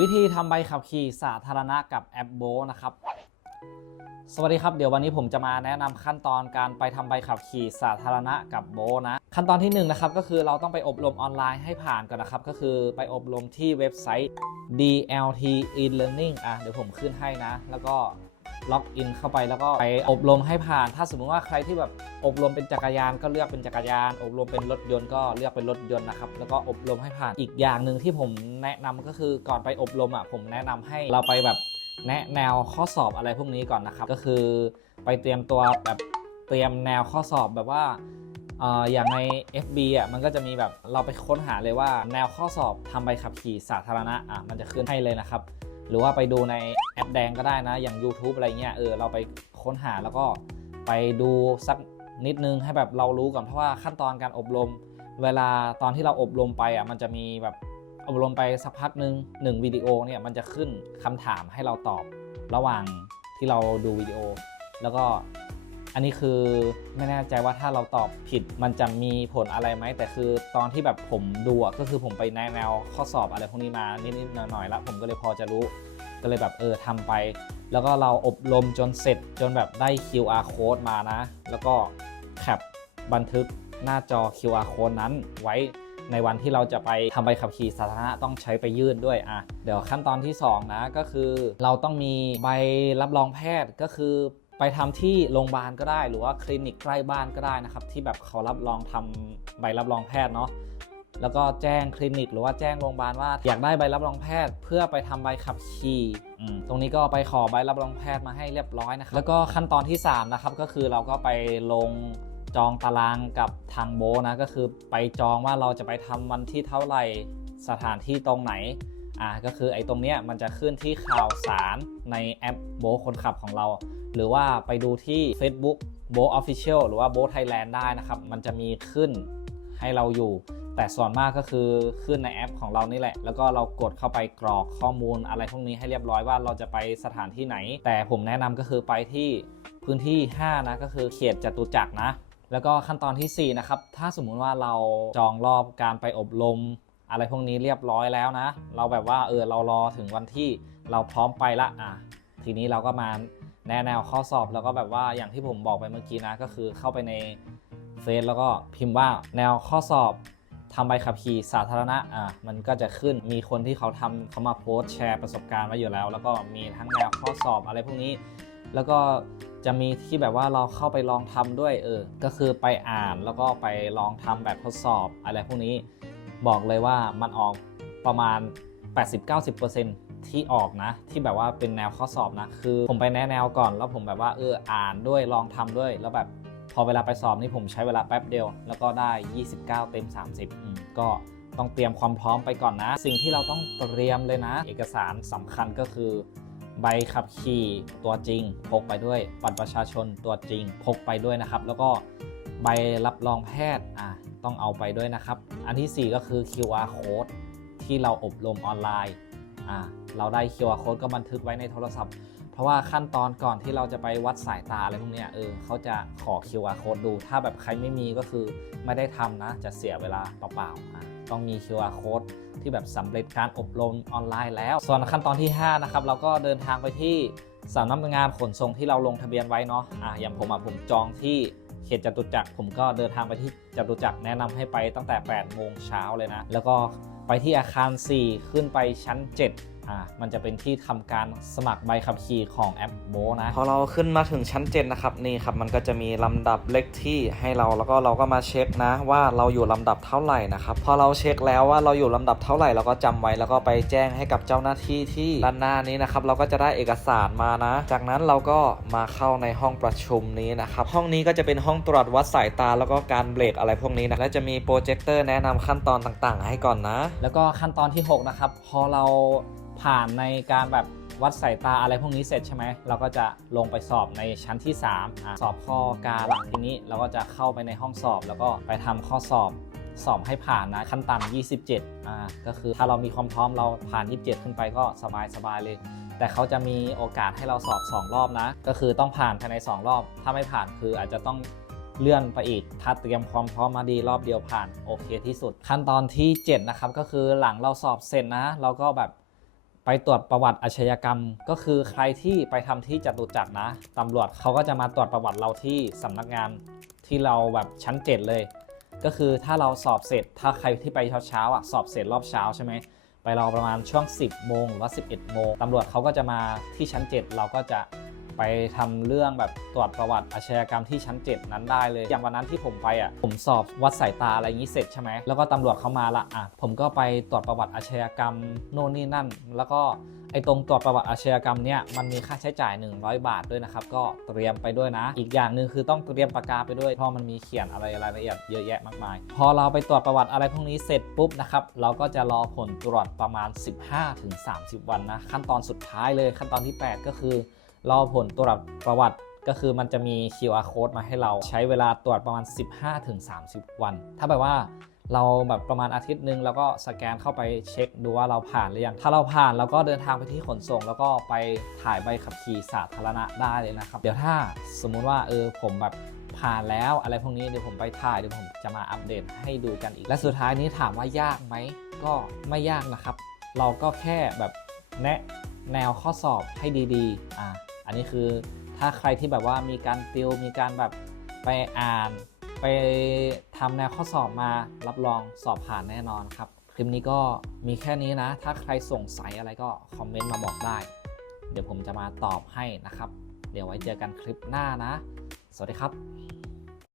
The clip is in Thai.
วิธีทำใบขับขี่สาธารณะกับแอปโบนะครับ สวัสดีครับ เดี๋ยววันนี้ผมจะมาแนะนำขั้นตอนการไปทำใบขับขี่สาธารณะกับโบนะ ขั้นตอนที่1นงนะครับก็คือเราต้องไปอบรมออนไลน์ให้ผ่านก่อนนะครับ ก็คือไปอบรมที่เว็บไซต์ DLT e-learning อะเดี๋ยวผมขึ้นให้นะ แล้วก็ ล็อกอินเข้าไปแล้วก็ไปอบรมให้ผ่าน ถ้าสมมติว่าใครที่แบบอบรมเป็นจักรยานก็เลือกเป็นจักรยาน อบรมเป็นรถยนต์ก็เลือกเป็นรถยนต์นะครับ แล้วก็อบรมให้ผ่านอีกอย่างหนึ่งที่ผมแนะนำก็คือก่อนไปอบรมอะผมแนะนำให้เราไปแบบแนะแนวข้อสอบอะไรพวกนี้ก่อนนะครับ ก็คือไปเตรียมตัวแบบเตรียมแนวข้อสอบแบบว่าเอ่ออย่างใน FB อะมันก็จะมีแบบเราไปค้นหาเลยว่าแนวข้อสอบทำใบขับขี่สาธารณะอะมันจะขึ้นให้เลยนะครับ หรือว่าไปดูในแอปแดงก็ได้นะ อย่าง YouTube อะไรเงี้ยเออเราไปค้นหาแล้วก็ไปดูสักนิดนึงให้แบบเรารู้ก่อนเพราะว่าขั้นตอนการอบรม เวลาตอนที่เราอบรมไปอะมันจะมีแบบอบรมไปสักพักหนึ่งหนึ่งวิดีโอเนี่ยมันจะขึ้นคำถามให้เราตอบระหว่างที่เราดูวิดีโอ แล้วก็ อันนี้คือไม่แน่ใจว่าถ้าเราตอบผิดมันจะมีผลอะไรไหม แต่คือตอนที่แบบผมดูก็คือผมไปแนแนวข้อสอบอะไรพวกนี้มานิดๆหน่อยๆแล้วผมก็เลยพอจะรู้ก็เลยแบบเออทำไป แล้วก็เราอบรมจนเสร็จจนแบบได้ QR code มานะ แล้วก็แคปบันทึกหน้าจอ QR code นั้นไว้ในวันที่เราจะไปทำใบขับขี่สาธารณะต้องใช้ไปยื่นด้วยอะเดี๋ยวขั้นตอนที่ 2 นะก็คือ เราต้องมีใบรับรองแพทย์ก็คือ ไปทำที่โรงพยาบาลก็ได้ หรือว่าคลินิกใกล้บ้านก็ได้นะครับที่แบบเขารับรองทำใบรับรองแพทย์เนาะแล้วก็แจ้งคลินิก หรือว่าแจ้งโรงพยาบาลว่า อยากได้ใบรับรองแพทย์ เพื่อไปทำใบขับขี่อืมตรงนี้ก็ไปขอใบรับรองแพทย์มาให้เรียบร้อยนะครับแล้วก็ขั้นตอนที่ 3 นะครับ ก็คือเราก็ไปลงจองตารางกับทางโบทนะก็คือไปจองว่าเราจะไปทำวันที่เท่าไหร่สถานที่ตรงไหน อ่าก็คือไอ้ตรงเนี้ยมันจะขึ้นที่ข่าวสารในแอปโบคนขับของเรา หรือว่าไปดูที่ Facebook โบท Official หรือว่าโบทไทยแลนด์ได้นะครับ มันจะมีขึ้นให้เราอยู่ แต่ส่วนมากก็คือขึ้นในแอปของเรานี่แหละ แล้วก็เรากดเข้าไปกรอกข้อมูลอะไรพวกนี้ให้เรียบร้อยว่าเราจะไปสถานที่ไหน แต่ผมแนะนำก็คือไปที่พื้นที่ 5 นะ ก็คือเขตจตุจักรนะ แล้วก็ขั้นตอนทีสี่4 นะครับ ถ้าสมมุติว่าเราจองรอบการไปอบรม อะไรพวกนี้เรียบร้อยแล้วนะ เราแบบว่าเออเรารอถึงวันที่เราพร้อมไปละอะทีนี้เราก็มาแนแนวข้อสอบแล้วก็แบบว่าอย่างที่ผมบอกไปเมื่อกี้นะก็คือเข้าไปในเฟซแล้วก็พิมพ์ว่าแนวข้อสอบทำใบขับขี่สาธารณะอะมันก็จะขึ้นมีคนที่เขาทำเขามาโพสต์แชร์ประสบการณ์ไว้อยู่แล้ว แล้วก็มีทั้งแนวข้อสอบอะไรพวกนี้ แล้วก็จะมีที่แบบว่าเราเข้าไปลองทำด้วยเออ ก็คือไปอ่านแล้วก็ไปลองทำแบบทดสอบอะไรพวกนี้ บอกเลยว่ามันออกประมาณ 80-90%ที่ออกนะ ที่แบบว่าเป็นแนวข้อสอบนะ คือผมไปแนะแนวก่อน แล้วผมแบบว่าเอออ่านด้วยลองทำด้วย แล้วแบบพอเวลาไปสอบนี่ผมใช้เวลาแป๊บเดียว แล้วก็ได้ 29 เต็ม 30มก็ต้องเตรียมความพร้อมไปก่อนนะ สิ่งที่เราต้องเตรียมเลยนะ เอกสารสำคัญก็คือ ใบขับขี่ตัวจริง พกไปด้วยบัตรประชาชนตัวจริง พกไปด้วยนะครับ แล้วก็ ใบรับรองแพทย์อะต้องเอาไปด้วยนะครับ อันทีสี่ 4 ก็คือ QR code ที่เราอบรมออนไลน์อะเราได้ QR code ก็บันทึกไว้ในโทรศัพท์ เพราะว่าขั้นตอนก่อนที่เราจะไปวัดสายตาอะไรพวกเนี้ยเออเขาจะขอ QR code ดู ถ้าแบบใครไม่มีก็คือไม่ได้ทำนะ จะเสียเวลาเปล่าๆอะต้องมี QR code ที่แบบสำเร็จการอบรมออนไลน์แล้ว ส่วนขั้นตอนที่ 5 นะครับ เราก็เดินทางไปที่สำนักงานขนส่งที่เราลงทะเบียนไว้เนาะอะอย่างผมอะผมจองที่ เขตจตุจักรผมก็เดินทางไปที่จตุจักรแนะนำให้ไปตั้งแต่8โมงเช้าเลยนะ แล้วก็ไปที่อาคาร 4 ขึ้นไปชั้น 7 อ่ามันจะเป็นที่ทำการสมัครใบขับขี่ของแอปโบนะ พอเราขึ้นมาถึงชั้น7นะครับนี่ครับมันก็จะมีลำดับเลขที่ให้เราแล้วก็เราก็มาเช็คนะว่าเราอยู่ลำดับเท่าไหร่นะครับพอเราเช็คแล้วว่าเราอยู่ลำดับเท่าไหร่เราก็จำไว้แล้วก็ไปแจ้งให้กับเจ้าหน้าที่ที่ด้านหน้านี้นะครับเราก็จะได้เอกสารมานะ จากนั้นเราก็มาเข้าในห้องประชุมนี้นะครับห้องนี้ก็จะเป็นห้องตรวจวัดสายตาแล้วก็การเบรกอะไรพวกนี้นะและจะมีโปรเจคเตอร์แนะนำขั้นตอนต่างๆ ให้ก่อนนะ แล้วก็ขั้นตอนที่ 6 นะครับ พอเรา ผ่านในการแบบวัดสายตาอะไรพวกนี้เสร็จใช่ไหม เราก็จะลงไปสอบในชั้นที่3อะสอบข้อการละทีนี้เราก็จะเข้าไปในห้องสอบ แล้วก็ไปทำข้อสอบสอบให้ผ่านนะขั้นต่ำ27อ่าก็คือถ้าเรามีความพร้อมเราผ่าน 27 ขึ้นไปก็สบายสบายเลย แต่เขาจะมีโอกาสให้เราสอบ 2 รอบนะ ก็คือต้องผ่านภายใน 2 รอบ ถ้าไม่ผ่านคืออาจจะต้องเลื่อนไปอีก ถ้าเตรียมความพร้อมมาดีรอบเดียวผ่านโอเคที่สุด ขั้นตอนที่ 7 นะครับ ก็คือหลังเราสอบเสร็จนะ เราก็แบบ ไปตรวจประวัติอาชญากรรม ก็คือใครที่ไปทำที่จตุจักรนะตำรวจเขาก็จะมาตรวจประวัติเราที่สำนักงานที่เราแบบชั้นเจ็ดเลย ก็คือถ้าเราสอบเสร็จถ้าใครที่ไปเช้าเช้าๆอะสอบเสร็จรอบเช้าใช่ไหมไปรอประมาณช่วง 10 โมงหรือว่า 11 โมงตำรวจเขาก็จะมาที่ชั้น 7 เราก็จะ ไปทำเรื่องแบบตรวจประวัติอาชญากรรมที่ชั้น 7 นั้นได้เลย อย่างวันนั้นที่ผมไปอะผมสอบวัดสายตาอะไรอย่างนี้เสร็จใช่ไหมแล้วก็ตำรวจเขามาละอะผมก็ไปตรวจประวัติอาชญากรรมโน่นนี่นั่น แล้วก็ไอ้ตรงตรวจประวัติอาชญากรรมเนี่ยมันมีค่าใช้จ่าย 100 บาทด้วยนะครับ ก็เตรียมไปด้วยนะ อีกอย่างหนึ่งคือต้องเตรียมปากกาไปด้วยเพราะมันมีเขียนอะไรรายละเอียดเยอะแยะมากมาย พอเราไปตรวจประวัติอะไรพวกนี้เสร็จปุ๊บนะครับเราก็จะรอผลตรวจประมาณ 15-30 วันนะขั้นตอนสุดท้ายเลยขั้นตอนที่ 8 ก็คือ รอผลตรวจประวัติก็คือมันจะมี QR code มาให้เราใช้เวลาตรวจประมาณ 15-30 วัน ถ้าแบบว่าเราแบบประมาณอาทิตย์หนึ่งแล้วก็สแกนเข้าไปเช็คดูว่าเราผ่านหรือยังถ้าเราผ่านเราก็เดินทางไปที่ขนส่ง แล้วก็ไปถ่ายใบขับขี่สาธารณะได้เลยนะครับ เดี๋ยวถ้าสมมุติว่าเออผมแบบผ่านแล้วอะไรพวกนี้เดี๋ยวผมไปถ่ายเดี๋ยวผมจะมาอัปเดตให้ดูกันอีก และสุดท้ายนี้ถามว่ายากไหมก็ไม่ยากนะครับ เราก็แค่แบบแนะแนวข้อสอบให้ดีๆอะ อันนี้คือถ้าใครที่แบบว่ามีการติวมีการแบบไปอ่าน ไปทำแนวข้อสอบมารับรองสอบผ่านแน่นอนครับ คลิปนี้ก็มีแค่นี้นะ ถ้าใครสงสัยอะไรก็คอมเมนต์มาบอกได้ เดี๋ยวผมจะมาตอบให้นะครับ เดี๋ยวไว้เจอกันคลิปหน้านะ สวัสดีครับ